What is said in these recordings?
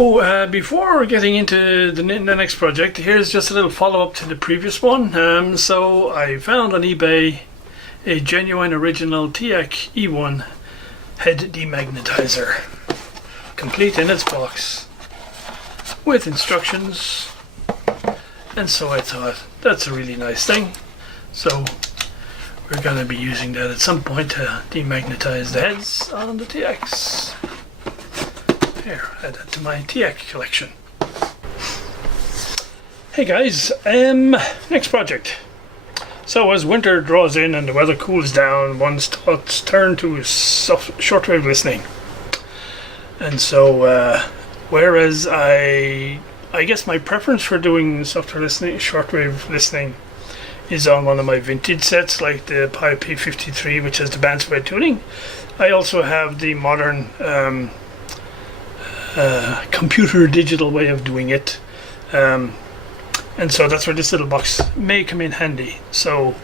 Before getting into the next project, here's just a little follow-up to the previous one. So I found on eBay a genuine original TEC E1 head demagnetizer, complete in its box, with instructions. And so I thought, that's a really nice thing. So we're going to be using that at some point to demagnetize the heads on the TECs. Here, add that to my TEC collection. Hey guys, next project. So as winter draws in and the weather cools down, one's thoughts turn to shortwave listening. And so, whereas I guess my preference for doing shortwave listening is on one of my vintage sets, like the Pi P53, which has the bandspread tuning. I also have the modern computer digital way of doing it, and so that's where this little box may come in handy. So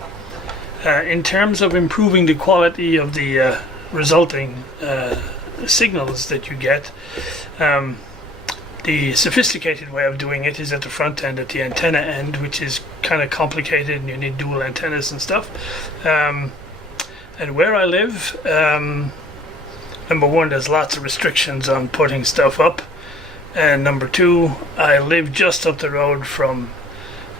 in terms of improving the quality of the resulting signals that you get, the sophisticated way of doing it is at the front end, at the antenna end, which is kind of complicated and you need dual antennas and stuff. And where I live, number one, there's lots of restrictions on putting stuff up, and number two, I live just up the road from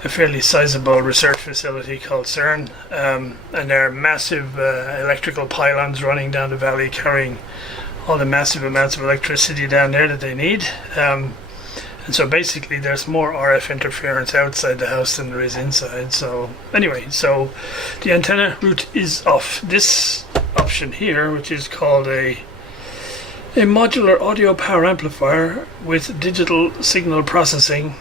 a fairly sizable research facility called CERN, and there are massive electrical pylons running down the valley carrying all the massive amounts of electricity down there that they need, and so basically there's more RF interference outside the house than there is inside. So anyway, so the antenna route is off. This option here, which is called a modular audio power amplifier with digital signal processing,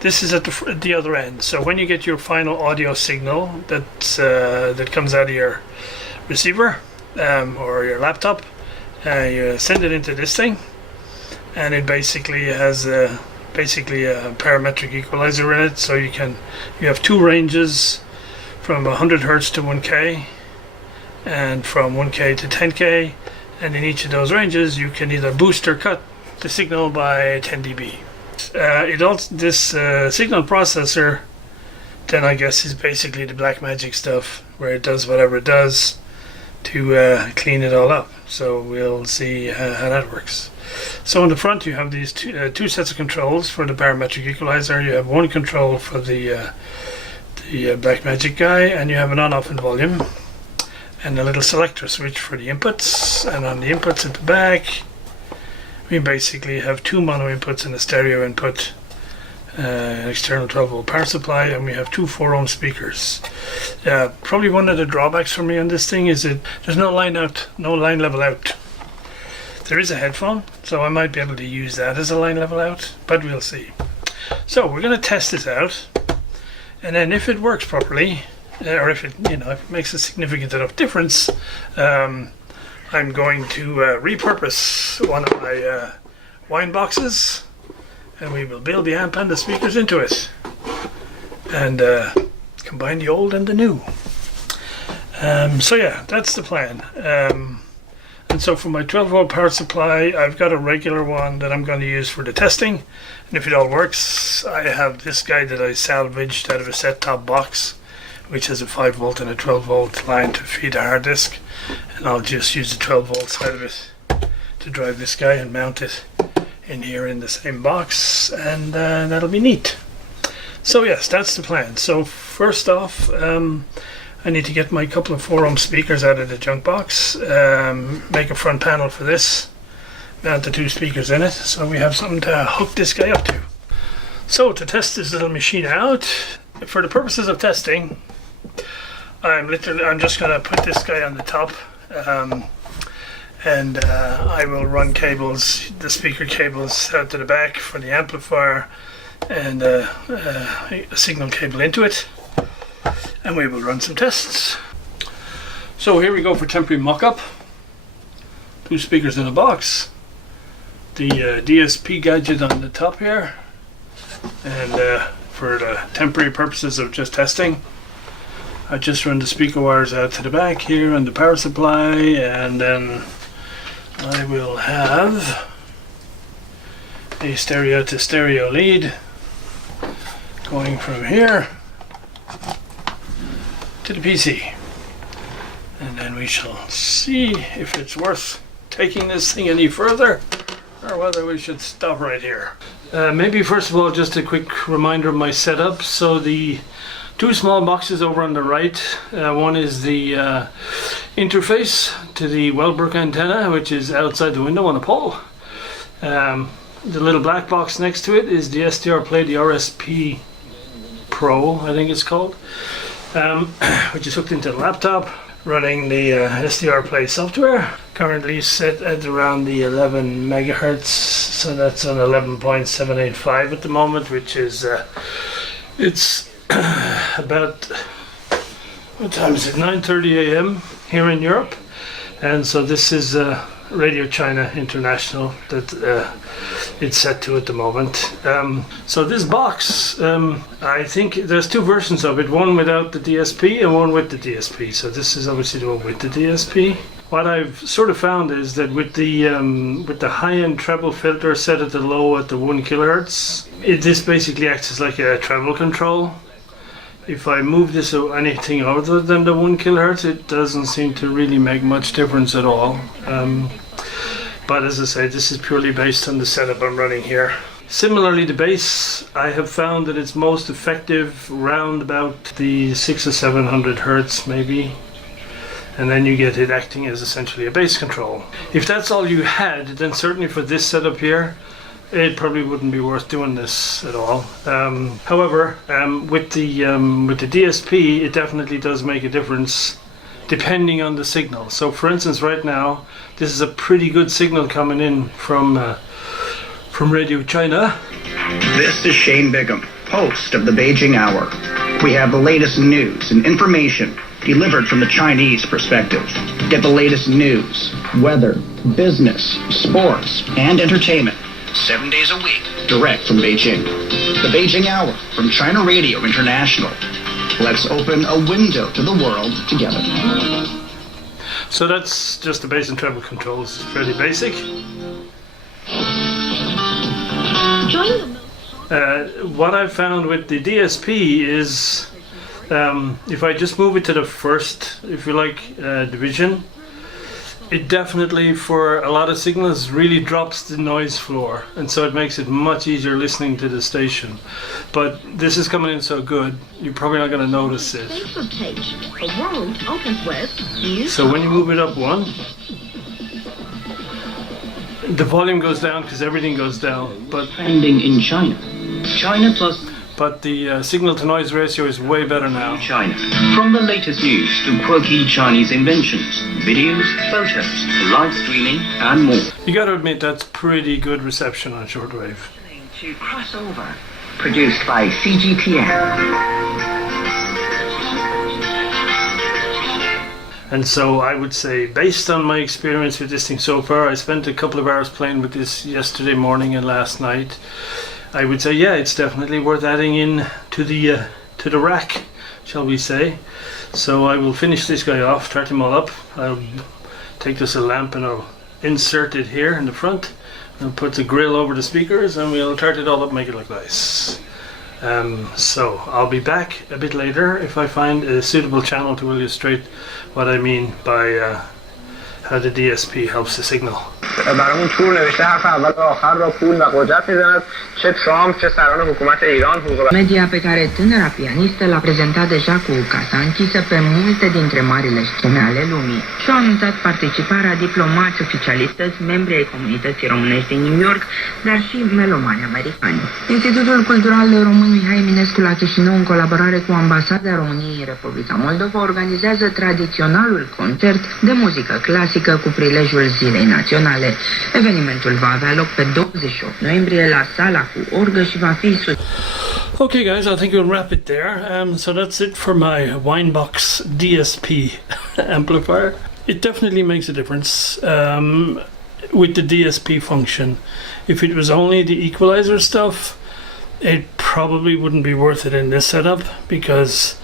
this is at the other end. So when you get your final audio signal that comes out of your receiver or your laptop, you send it into this thing, and it basically has a parametric equalizer in it. So you have two ranges from 100 Hertz to 1K, and from 1K to 10K. And in each of those ranges, you can either boost or cut the signal by 10 dB. This signal processor, then I guess, is basically the black magic stuff, where it does whatever it does to clean it all up. So we'll see how that works. So in the front, you have these two sets of controls for the parametric equalizer. You have one control for the black magic guy, and you have an on-off and volume, and a little selector switch for the inputs. And on the inputs at the back, we basically have two mono inputs and a stereo input, an external 12-volt power supply, and we have two 4-ohm speakers. Probably one of the drawbacks for me on this thing is that there's no line level out. There is a headphone, so I might be able to use that as a line level out, but we'll see. So we're going to test this out, and then if it works properly, or if it makes a significant enough difference, I'm going to repurpose one of my wine boxes, and we will build the amp and the speakers into it, and combine the old and the new. So yeah, that's the plan. And so for my 12-volt power supply, I've got a regular one that I'm going to use for the testing, and if it all works, I have this guy that I salvaged out of a set-top box, which has a 5-volt and a 12-volt line to feed a hard disk, and I'll just use the 12-volt side of it to drive this guy and mount it in here in the same box, and that'll be neat. So yes, that's the plan. So first off, I need to get my couple of 4-ohm speakers out of the junk box, make a front panel for this, mount the two speakers in it, so we have something to hook this guy up to. So to test this little machine out, for the purposes of testing, I'm just going to put this guy on the top, and I will run cables, the speaker cables out to the back for the amplifier, and a signal cable into it, and we will run some tests. So here we go for temporary mock-up. Two speakers in a box, the DSP gadget on the top here, and for the temporary purposes of just testing, I just run the speaker wires out to the back here and the power supply, and then I will have the stereo to stereo lead going from here to the PC, and then we shall see if it's worth taking this thing any further or whether we should stop right here. Maybe first of all just a quick reminder of my setup. So the two small boxes over on the right, one is the interface to the Wellbrook antenna, which is outside the window on a pole. The little black box next to it is the SDR Play, the RSP Pro, I think it's called, which is hooked into the laptop, running the SDR Play software. Currently set at around the 11 megahertz, so that's on 11.785 at the moment, which is it's about, what time is it, 9:30 a.m. here in Europe, and so this is Radio China International that it's set to at the moment. So this box, I think there's two versions of it, one without the DSP and one with the DSP. So this is obviously the one with the DSP. What I've sort of found is that with the high-end treble filter set at the low at the 1 kilohertz, this basically acts as like a treble control. If I move this to anything other than the 1 kilohertz, it doesn't seem to really make much difference at all. But as I say, this is purely based on the setup I'm running here. Similarly, the bass, I have found that it's most effective round about the 600 or 700 hertz maybe. And then you get it acting as essentially a bass control. If that's all you had, then certainly for this setup here, it probably wouldn't be worth doing this at all. However, with the DSP, it definitely does make a difference depending on the signal. So for instance, right now, this is a pretty good signal coming in from Radio China. This is Shane Bigham, host of the Beijing Hour. We have the latest news and information delivered from the Chinese perspective. Get the latest news, weather, business, sports, and entertainment 7 days a week, direct from Beijing. The Beijing Hour from China Radio International. Let's open a window to the world together. So that's just the bass and treble controls. It's fairly basic. What I've found with the DSP is if I just move it to the first, if you like, division, it definitely, for a lot of signals, really drops the noise floor, and so it makes it much easier listening to the station. But this is coming in so good, you're probably not going to notice it. So when you move it up one, the volume goes down because everything goes down. But Trending in China. China plus But the signal-to-noise ratio is way better now. China. From the latest news to quirky Chinese inventions, videos, photos, live streaming, and more. You got to admit that's pretty good reception on shortwave. To Crossover, produced by CGTN. And so I would say, based on my experience with this thing so far, I spent a couple of hours playing with this yesterday morning and last night. I would say, yeah, it's definitely worth adding in to the rack, shall we say. So I will finish this guy off, start him all up. I'll take this a lamp and I'll insert it here in the front and put the grill over the speakers, and we'll start it all up, make it look nice. So I'll be back a bit later if I find a suitable channel to illustrate what I mean by how the DSP helps the signal. برامون تور نوشته حرف اول و آخر را پول و قدرت میزند، چه ترامپ چه سران حکومت ایران حقوق. Media pe care tânăra pianistă l-a prezentat deja cu casa închisă pe multe dintre marile scene ale lumii și a anunțat participarea diplomați, oficialități, membri ai comunității românești din New York, dar și melomani americani. Institutul Cultural Român Mihai Eminescu la Chișinău, în colaborare cu Ambasada României în Republica Moldova, organizează tradiționalul concert de muzică clasică cu prilejul Zilei Naționale. Evenimentul va avea loc pe 28 noiembrie la sala cu orgă și va fi Okay guys, I think we'll wrap it there. So that's it for my Wine Box DSP amplifier. It definitely makes a difference with the DSP function. If it was only the equalizer stuff, it probably wouldn't be worth it in this setup because,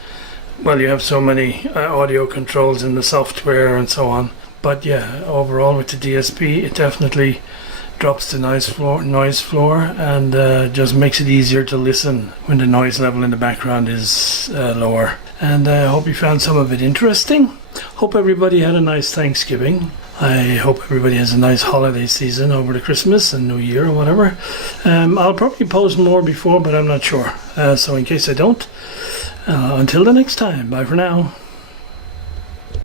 well, you have so many audio controls in the software and so on. But yeah, overall with the DSP, it definitely drops the noise floor and just makes it easier to listen when the noise level in the background is lower. And I hope you found some of it interesting. Hope everybody had a nice Thanksgiving. I hope everybody has a nice holiday season over the Christmas and New Year or whatever. I'll probably post more before, but I'm not sure. So in case I don't, until the next time, bye for now.